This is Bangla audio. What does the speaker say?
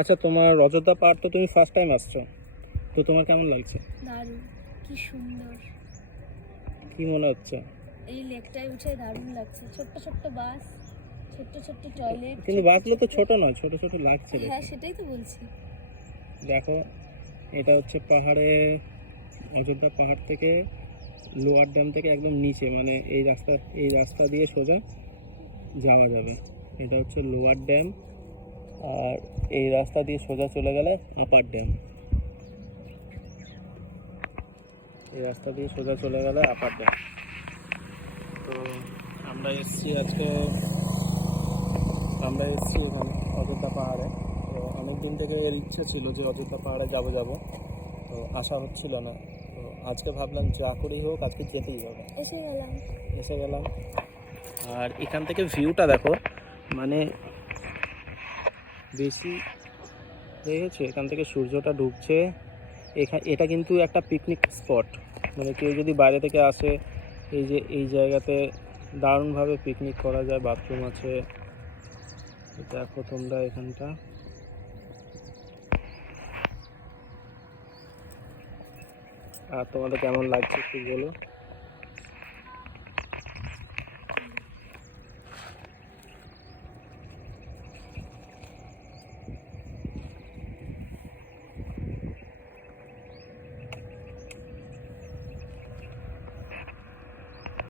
আচ্ছা, তোমার অযোধ্যা পাহাড় তো তুমি ফার্স্ট টাইম আসছো, তো তোমার কেমন লাগছে? দারুণ, কি সুন্দর। কি মনে হচ্ছে? এই লেকটায় উঠে দারুণ লাগছে। ছোট্ট ছোট্ট বাস, ছোট্ট ছোট্ট টয়লেট, কিন্তু ছোট্ট বাসগুলো তো ছোট্ট। ছোট নয়, ছোট ছোট লাগছে হ্যাঁ, দেখে। সেটাই তো বলছি। দেখো, এটা হচ্ছে পাহাড়ে, অযোধ্যা পাহাড় থেকে লোয়ার ড্যাম থেকে একদম নিচে, মানে এই রাস্তা দিয়ে সোজা যাওয়া যাবে। এটা হচ্ছে লোয়ার ড্যাম, আর এই রাস্তা দিয়ে সোজা চলে গেলে আপার ড্যাম। এই রাস্তা দিয়ে সোজা চলে গেলে আপার ড্যাম। তো আমরা এসেছি আজকে, এখানে অযোধ্যা পাহাড়ে। তো অনেক দিন থেকে এর ইচ্ছে ছিল যে অযোধ্যা পাহাড়ে যাব, তো আসা হচ্ছিল না। তো আজকে ভাবলাম যা করেই হোক আজকে যেতেই হবে। এসে গেলাম। আর এখান থেকে ভিউটা দেখো, মানে বেশি দেখেছো, এখান থেকে সূর্যটা ডুবছে। এটা কিন্তু একটা পিকনিক স্পট, মানে কেউ যদি বাইরে থেকে আসে, এই জায়গাতে দারুণভাবে পিকনিক করা যায়। বাথরুম আছে, দেখো তোমরা এখানটা। আর তোমাদের কেমন লাগছে একটু বলো।